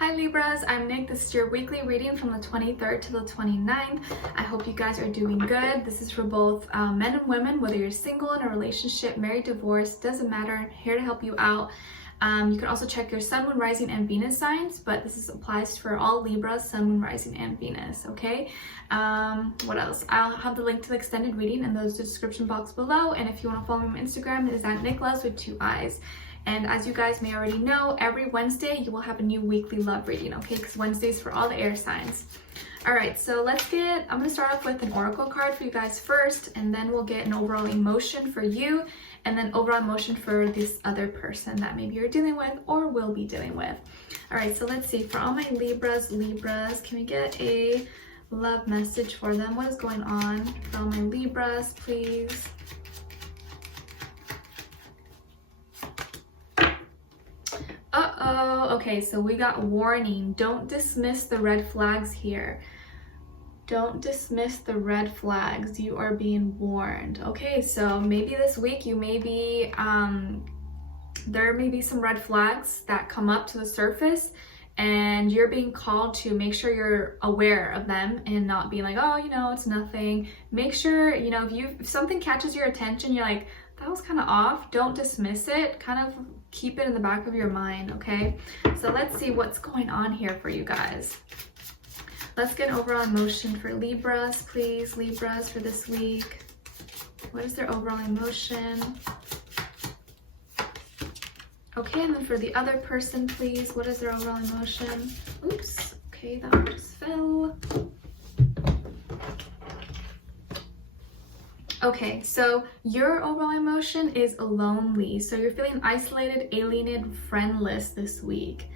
Hi Libras, I'm Nick. This is your weekly reading from the 23rd to the 29th. I hope you guys are doing good. This is for both men and women, whether you're single, in a relationship, married, divorced, doesn't matter. I'm here to help you out. You can also check your Sun, Moon, Rising, and Venus signs, but this applies for all Libras, Sun, Moon, Rising, and Venus, okay? What else? I'll have the link to the extended reading in the description box below, and if you want to follow me on Instagram, it is at Nicloves with 2 eyes. And as you guys may already know, every Wednesday you will have a new weekly love reading, okay? Because Wednesday's for all the air signs. All right, so I'm going to start off with an oracle card for you guys first, and then we'll get an overall emotion for you, and then overall emotion for this other person that maybe you're dealing with or will be dealing with. All right, so let's see. For all my Libras, can we get a love message for them? What is going on for all my Libras, please? Uh-oh. Okay, so we got warning. Don't dismiss the red flags here. Don't dismiss the red flags. You are being warned. Okay, so maybe this week you may be, there may be some red flags that come up to the surface, and you're being called to make sure you're aware of them and not be like, oh, you know, it's nothing. Make sure, you know, if something catches your attention, you're like, that was kind of off. Don't dismiss it. Kind of keep it in the back of your mind, okay? So let's see what's going on here for you guys. Let's get an overall emotion for Libras, please. Libras for this week. What is their overall emotion? Okay, and then for the other person, please. What is their overall emotion? Oops. Okay, that one just fell. Okay, so your overall emotion is lonely. So you're feeling isolated, alienated, friendless this week.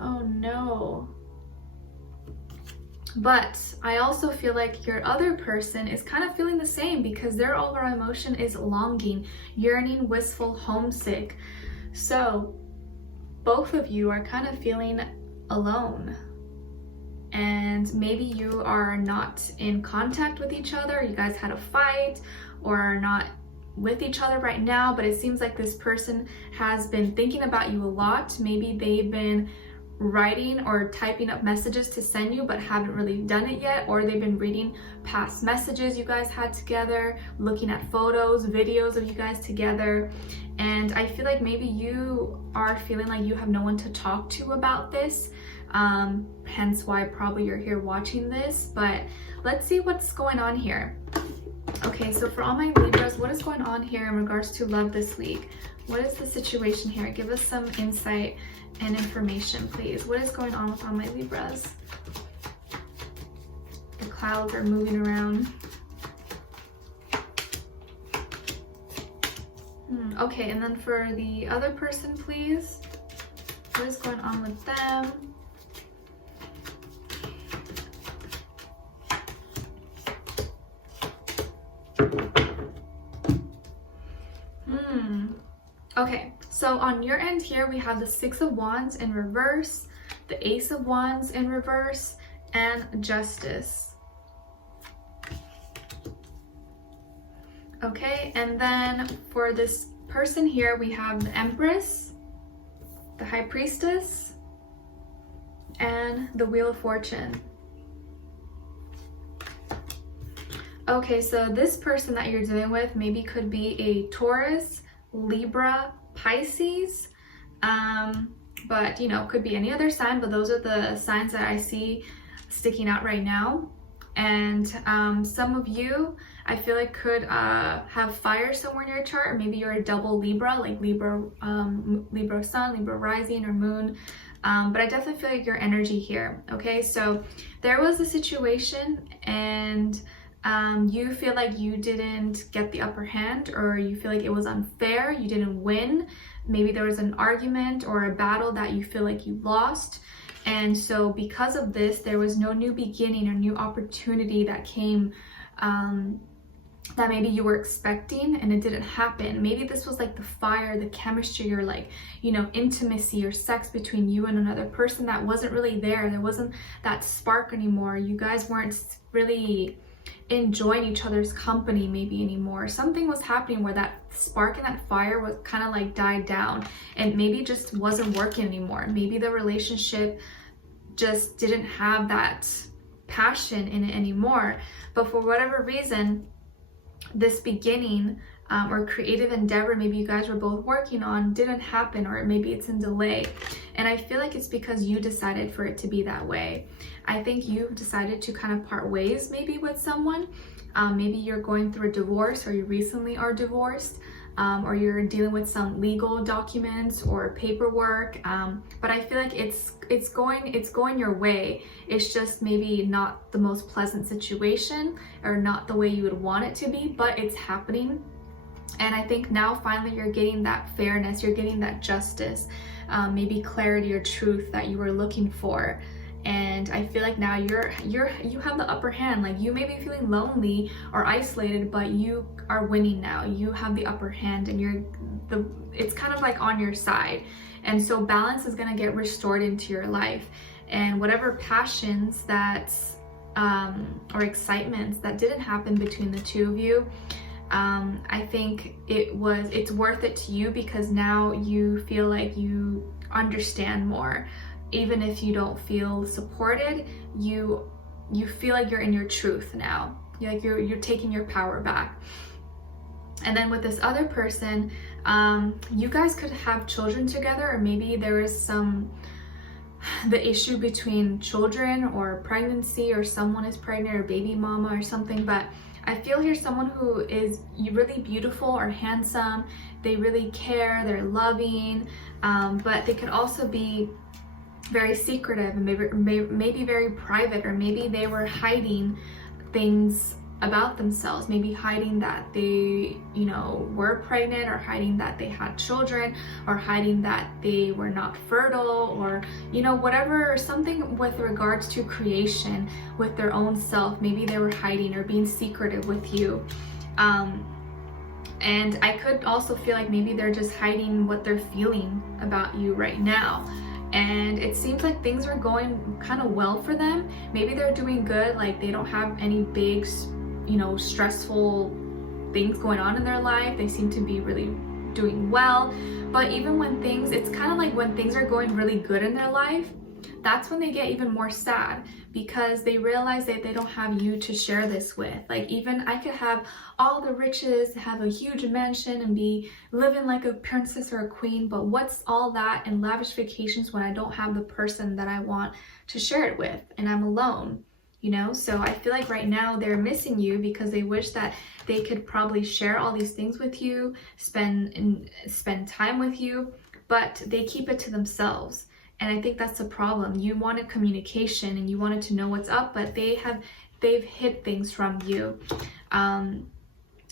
Oh no. But I also feel like your other person is kind of feeling the same, because their overall emotion is longing, yearning, wistful, homesick. So both of you are kind of feeling alone. And maybe you are not in contact with each other. You guys had a fight or are not with each other right now, but it seems like this person has been thinking about you a lot. Maybe they've been writing or typing up messages to send you but haven't really done it yet, or they've been reading past messages you guys had together, looking at photos, videos of you guys together. And I feel like maybe you are feeling like you have no one to talk to about this. Hence why probably you're here watching this, but let's see what's going on here. Okay, so for all my Libras, what is going on here in regards to love this week? What is the situation here? Give us some insight and information, please. What is going on with all my Libras? The clouds are moving around. Okay, and then for the other person, please. What is going on with them? Okay, so on your end here, we have the 6 of Wands in reverse, the Ace of Wands in reverse, and Justice. Okay, and then for this person here, we have the Empress, the High Priestess, and the Wheel of Fortune. Okay, so this person that you're dealing with maybe could be a Taurus, Libra, Pisces, but you know, could be any other sign, but those are the signs that I see sticking out right now. And some of you, I feel like, could have fire somewhere in your chart, or maybe you're a double Libra, like Libra Sun, Libra Rising, or Moon. But I definitely feel like your energy here. Okay, so there was a situation, and you feel like you didn't get the upper hand, or you feel like it was unfair, you didn't win. Maybe there was an argument or a battle that you feel like you lost. And so because of this, there was no new beginning or new opportunity that came that maybe you were expecting, and it didn't happen. Maybe this was like the fire, the chemistry, or like, you know, intimacy or sex between you and another person that wasn't really there. There wasn't that spark anymore. You guys weren't really enjoying each other's company maybe anymore. Something was happening where that spark and that fire was kind of like died down, and maybe it just wasn't working anymore. Maybe the relationship just didn't have that passion in it anymore. But for whatever reason, this beginning or creative endeavor maybe you guys were both working on didn't happen, or maybe it's in delay. And I feel like it's because you decided for it to be that way. I think you decided to kind of part ways maybe with someone. Maybe you're going through a divorce, or you recently are divorced, or you're dealing with some legal documents or paperwork. But I feel like it's going your way. It's just maybe not the most pleasant situation, or not the way you would want it to be, but it's happening. And I think now finally you're getting that fairness, you're getting that justice, maybe clarity or truth that you were looking for. And I feel like now you have the upper hand. Like, you may be feeling lonely or isolated, but you are winning now. You have the upper hand, and it's kind of like on your side. And so balance is gonna get restored into your life. And whatever passions that or excitements that didn't happen between the two of you, I think it's worth it to you, because now you feel like you understand more. Even if you don't feel supported, you feel like you're in your truth now. You're taking your power back. And then with this other person, you guys could have children together, or maybe there is the issue between children or pregnancy, or someone is pregnant, or baby mama or something. But I feel here someone who is really beautiful or handsome. They really care, they're loving, but they could also be very secretive and maybe very private, or maybe they were hiding things about themselves, maybe hiding that they, were pregnant, or hiding that they had children, or hiding that they were not fertile, or, whatever, something with regards to creation with their own self. Maybe they were hiding or being secretive with you. And I could also feel like maybe they're just hiding what they're feeling about you right now. And it seems like things are going kind of well for them. Maybe they're doing good, like they don't have any big, stressful things going on in their life. They seem to be really doing well. But even when it's kind of like when things are going really good in their life, that's when they get even more sad, because they realize that they don't have you to share this with. Like, even I could have all the riches, have a huge mansion, and be living like a princess or a queen, but what's all that and lavish vacations when I don't have the person that I want to share it with, and I'm alone, So I feel like right now they're missing you, because they wish that they could probably share all these things with you, spend time with you, but they keep it to themselves. And I think that's the problem. You wanted communication, and you wanted to know what's up, but they've hid things from you. And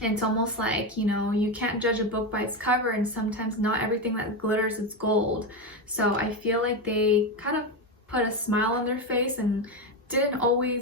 it's almost like, you can't judge a book by its cover, and sometimes not everything that glitters is gold. So I feel like they kind of put a smile on their face and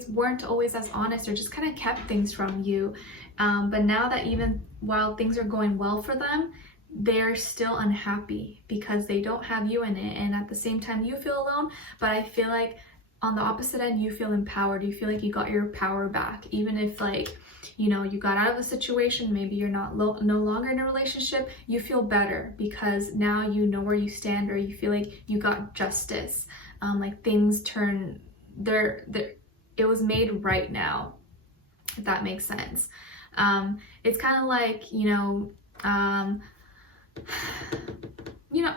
weren't always as honest, or just kind of kept things from you. But now that even while things are going well for them, they're still unhappy because they don't have you in it. And at the same time, you feel alone. But I feel like on the opposite end, you feel empowered. You feel like you got your power back. Even if, like, you got out of a situation, maybe you're no longer in a relationship, you feel better because now you know where you stand, or you feel like you got justice. Like, things turn, it was made right now, if that makes sense. It's kind of like,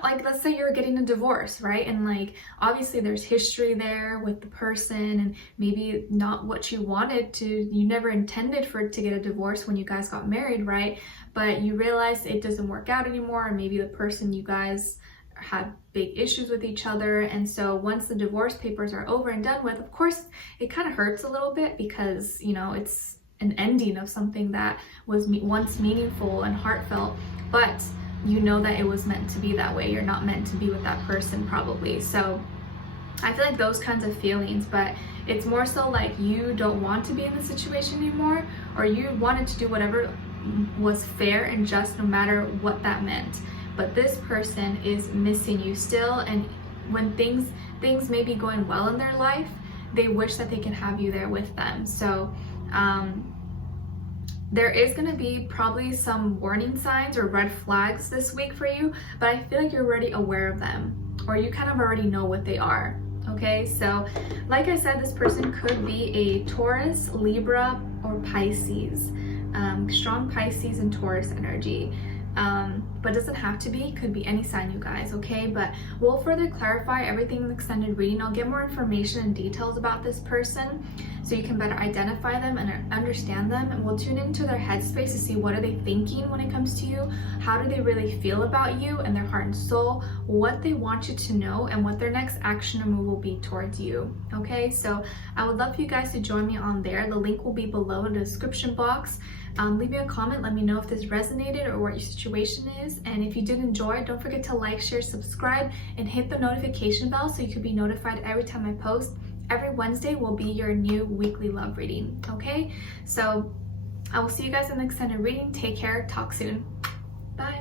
like, let's say you're getting a divorce, right? And like, obviously there's history there with the person, and maybe not what you wanted to, you never intended for it to get a divorce when you guys got married, right? But you realize it doesn't work out anymore, or maybe the person, you guys had big issues with each other. And so once the divorce papers are over and done with, of course, it kind of hurts a little bit, because, it's an ending of something that was once meaningful and heartfelt, but you know that it was meant to be that way. You're not meant to be with that person, probably. So I feel like those kinds of feelings, but it's more so like you don't want to be in the situation anymore, or you wanted to do whatever was fair and just, no matter what that meant. But this person is missing you still, and when things may be going well in their life, they wish that they can have you there with them. So there is going to be probably some warning signs or red flags this week for you, but I feel like you're already aware of them, or you kind of already know what they are. Okay, so like I said, this person could be a Taurus, Libra, or Pisces. Strong Pisces and Taurus energy. But doesn't have to be, could be any sign, you guys, okay? But we'll further clarify everything in the extended reading. I'll get more information and details about this person so you can better identify them and understand them, and we'll tune into their headspace to see what are they thinking when it comes to you, how do they really feel about you and their heart and soul, what they want you to know, and what their next action or move will be towards you, okay? So I would love for you guys to join me on there. The link will be below in the description box. Leave me a comment, let me know if this resonated or what your situation is, and if you did enjoy, don't forget to like, share, subscribe, and hit the notification bell so you can be notified every time I post. Every Wednesday will be your new weekly love reading, okay? So I will see you guys in the extended reading. Take care, talk soon. Bye.